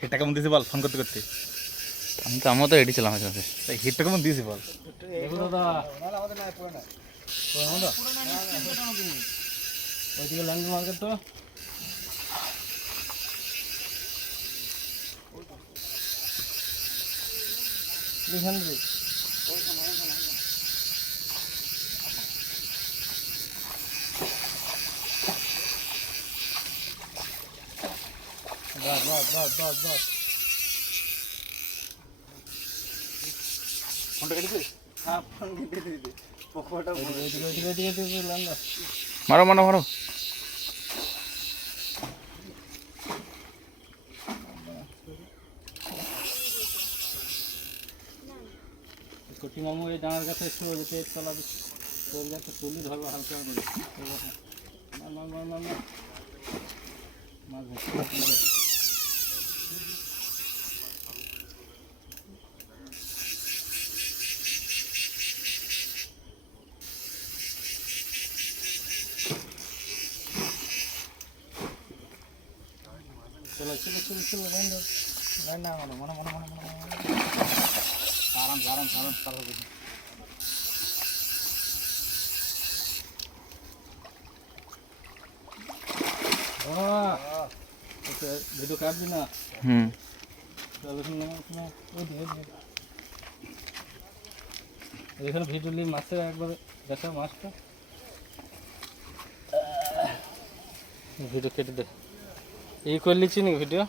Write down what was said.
হিটটা কেমন দিয়েছি বল ফোন করতে করতে। আমি তো আমিও তো রেডি ছিলাম সাথে। তাই হিটটা কেমন দিয়েছি বল। ওইদিকে ল্যান্ড মার্কেট তো বাস ফোনটা কেটে দিস। হ্যাঁ ফোন কেটে দিবি। পকোড়াটা ওইদিকে ল্যান্ড মারো মারো মারো। কটি মামু এই ডাঙার কাছে একটু যেতে তলা তোর গাছে তুলি ধরবো হালকা করে মাছ চলো চলো চলো চলো লাইন না মনে আরাম তারপর ভিডিও কাটবি না এখানে ভিডিও নিয়ে মাছটা একবার দেখা মাছটা ভিডিও কেটে দে এই করে লিখছি নাকি ভিডিও।